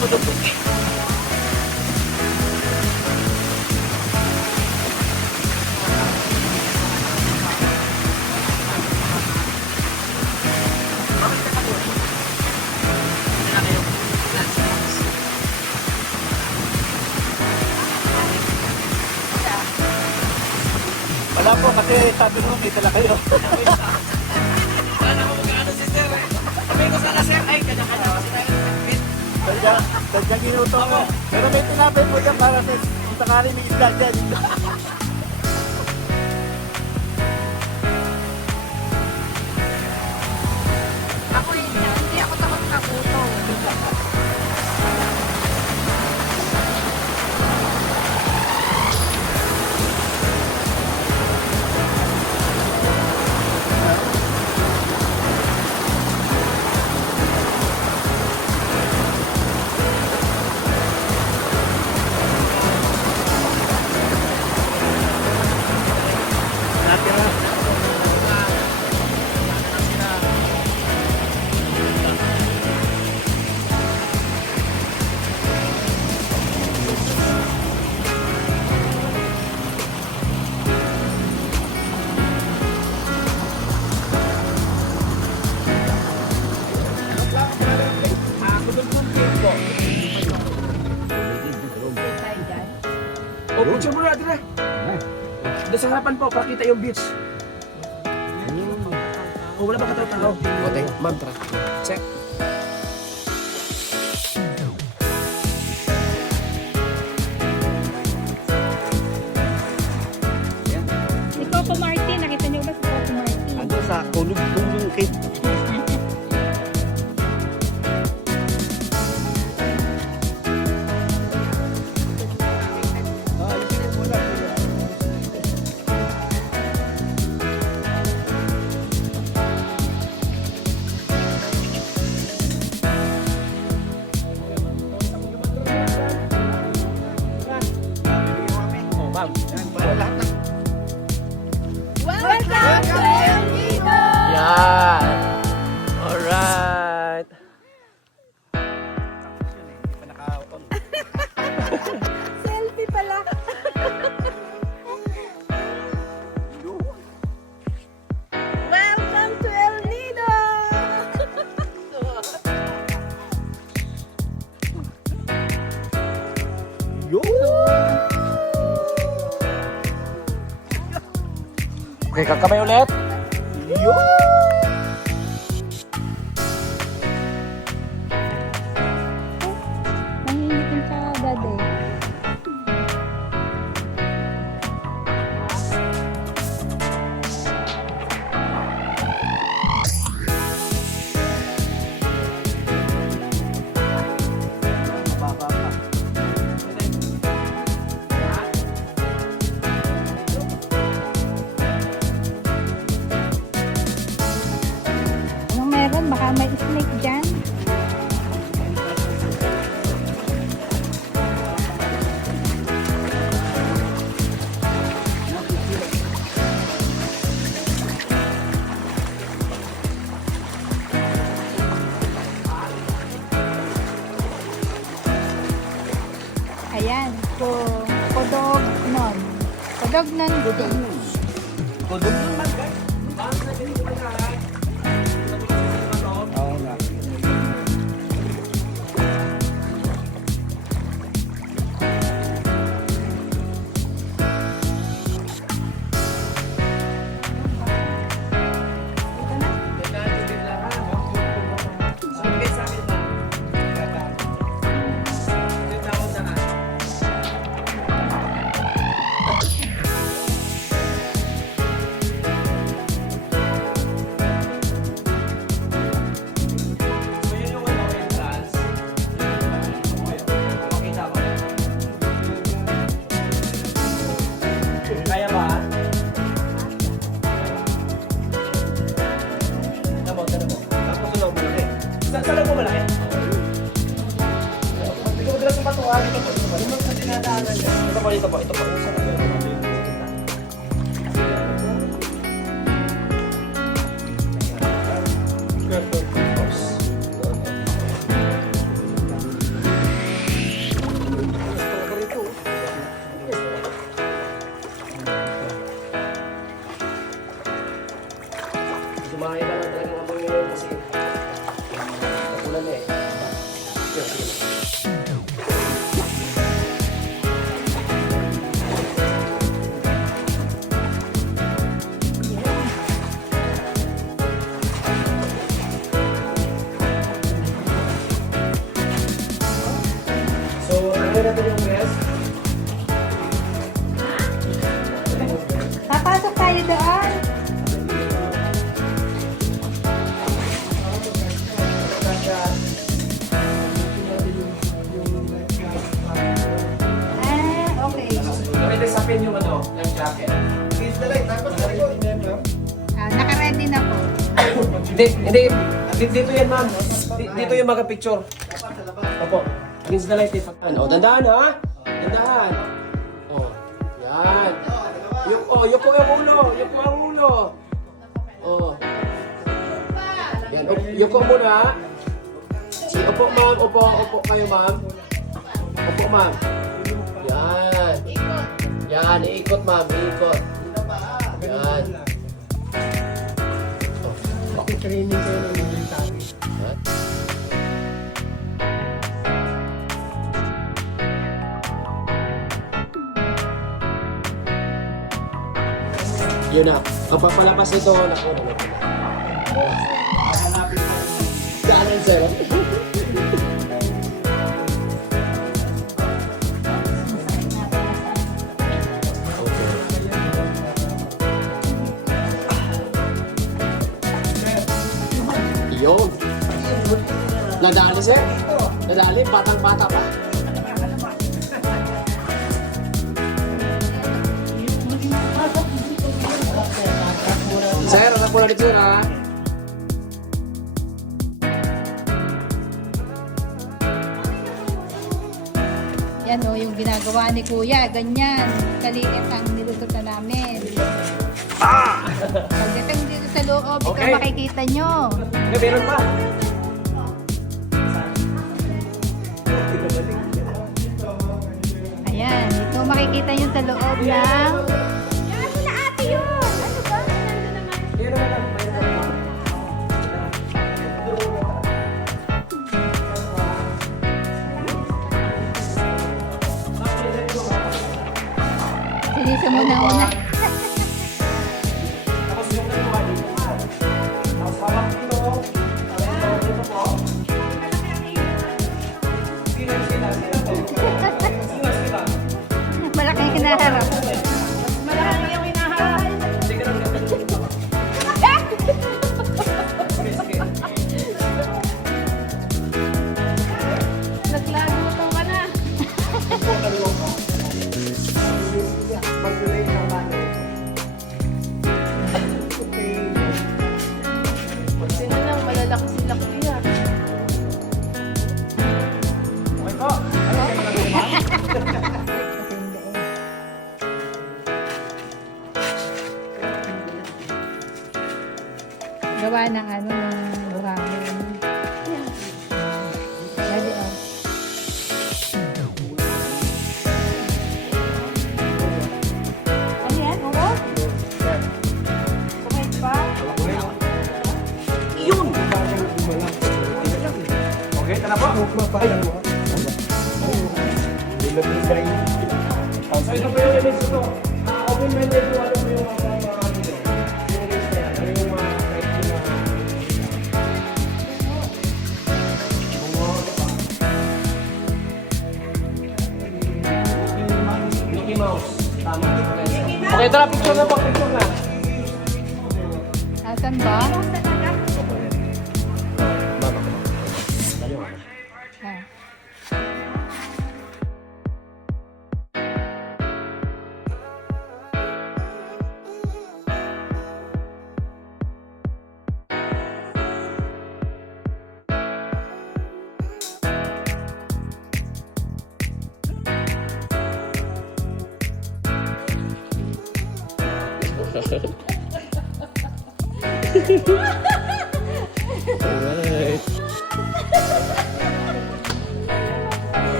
Wala po kasi sabi mo may tala kayo. Wala ko mag-ano si sir eh. Sabi ko sana sir, ay kanya-kanya kasi tayo nag-fit. Sadyang ginuto mo. Pero may tinapay po dyan para sa kung sakali may isla dyan. Ako hindi ako takot na puto. O, picture mo na, dire. Doon sa harapan po, para kita yung beach. O, wala ba katao-tao? O, teka, ma'am, tara. Check. Si Coco Martin, nakita niyo ba si Coco Martin? Ano sa kulog-tulong kit. Welcome to El Nido! Yan. Alright. Selfie pala. Welcome to El Nido! Okay, kakamay ulit. Nangingitin ka, Daddy. Anong meron? Baka may snake dyan. Ayan, kodog non. Kodog non gudeng. Kulog naman guys. Oo nga. Kaya ba? Tama mo. Tapos lang malaki. Saan lang mo malaki? Hindi ko madalas yung patuwa. Dito po. Yung mga dinadaanan niya. Ito po. Ito po. So, ano natin yung best? Papasok tayo doon. Okay. Pwede sapin yung ano, life jacket. Naka-ready na po. Hindi. Dito yan, ma'am. Dito yung mga picture. Opo. Against the light, oh, dandahan ha? Dandahan. Oh, yan. Yuko ang ulo. Yuko ang ulo. Oh. Yan, yuko muna. Opo, ma'am. Opo kayo, ma'am. Opo, ma'am. Yan. Yan, iikot, ma'am. Iikot. Yan. Training kayo ng military. Yun na. Ang papalapas nito, naku. Gano'n, sir? Yun. Nadali, sir? Nadali? Batang-bata pa. Sir, anak mo na dito, ha? Yan o, yung ginagawa ni Kuya. Ganyan. Kaliit ang nilututan namin. Pagdating dito sa loob, ito Okay. makikita nyo. Meron pa. Ayan, ito makikita nyo sa loob ng... Meron na lang. Mayroon na lang. Sinisa mo na una. Tapos yung dalawa dito, ha? Tapos hawak dito. Dito po. Sila po. Sila. Malaki yung hinaharap. Malaki yung hinaharap. Sige lang. Naglago mo ka na. Sino lang malalaki sila kuya? Okay po. Gawa ng ano, ng buhangin. Ready, oh. Ano yan? Oo? Kumait pa? Yun! Okay, tara po. So ito po yung image ito. Open-minded po ano po yung mga dito. Yung image na yan. Ano yung mga Mickey Mouse. Tama. Okay, tara, picture na po. Picture na. Asan ba? Ah.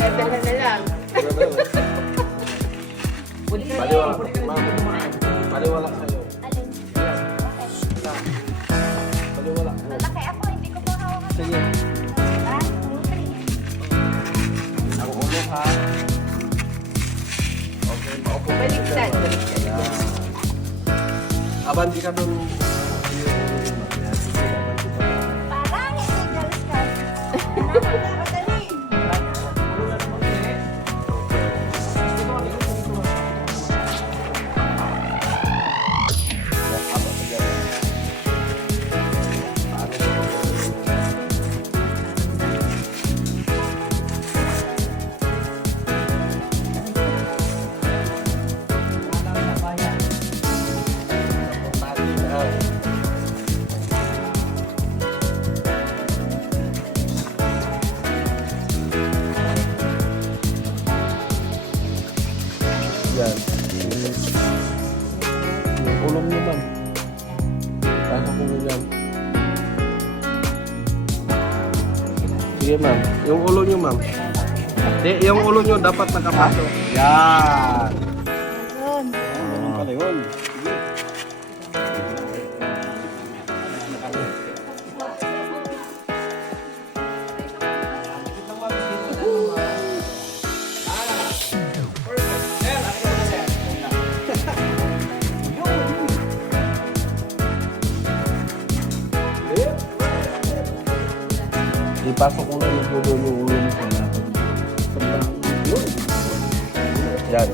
Dadalhan na lang. Paliwala, ma'am. Paliwala sa'yo. Alin? Paliwala. Malaki ako, hindi ko mahawakan. Sige. 1, 2, 3. Ang ulo ha. Okay, maupo. Baliktad. Yan. Abanti ka dun. Parang illegal ka. Madali. Yan. Yung ulong niyo, ma'am. Pasok ko yan. Sige, ma'am. Yung ulo niyo, ma'am. Di, yung ulo niyo dapat nakapasok. Yan. Yun. Ganun pala yun. Sige. Ipasok ko na yung ulo yung ulo mo sa lahat. Yun. Yan.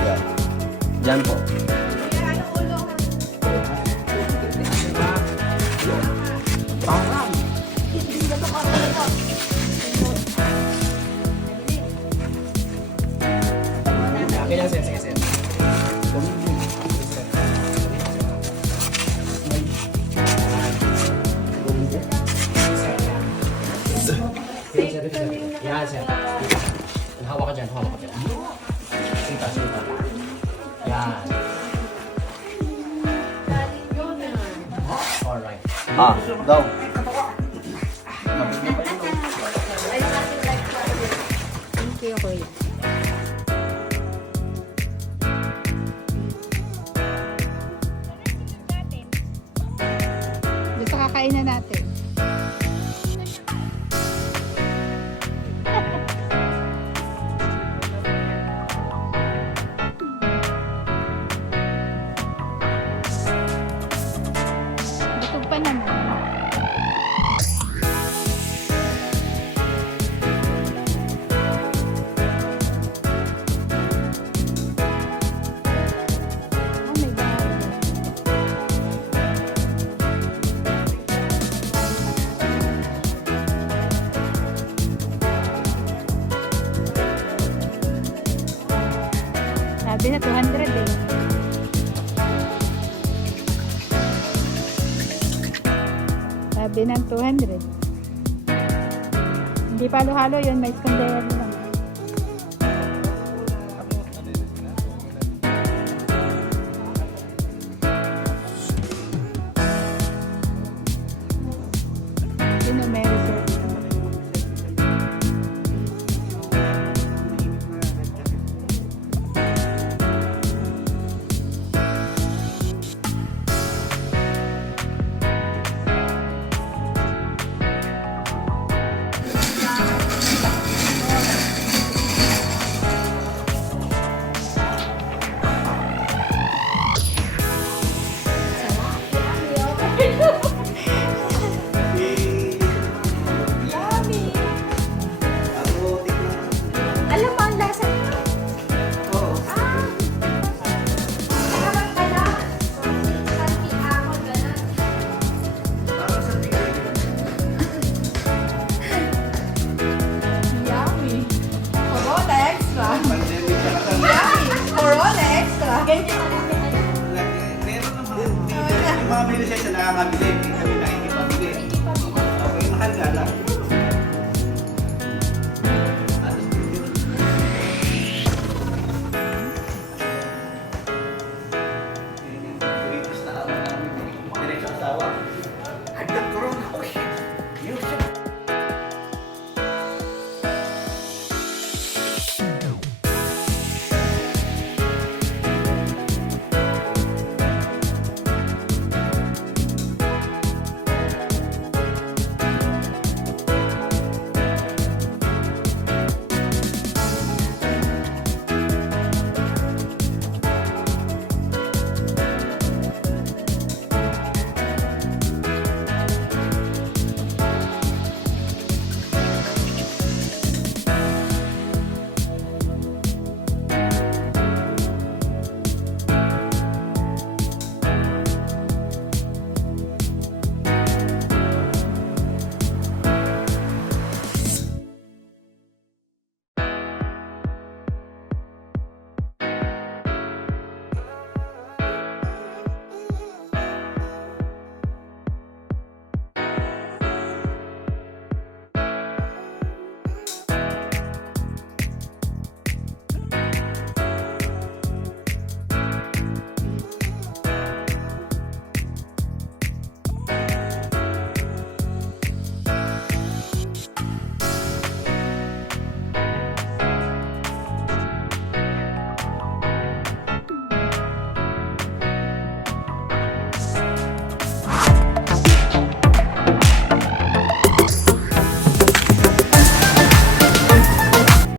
Yan. Yan po. Yan, sir. Hawak ka dyan, hawak ka dyan. Sita, sita. Yan. Alright. Daw. Thank you, Kuya. Gusto kakain na natin. Busog pa naman. Oh my God. Sabi na 200 eh. Sabi ng 200. Hindi pa halo-halo yun, may conveyor lang. Yun ang may reserve. Alam mo ang lasa nito? Oo. Ah! Sarap pala. Sarap ako, gano'n. Yummy. Corolla extra. Yummy. Corolla extra. Ganyan. Meron naman. Yung mga bilis siya nakakabili.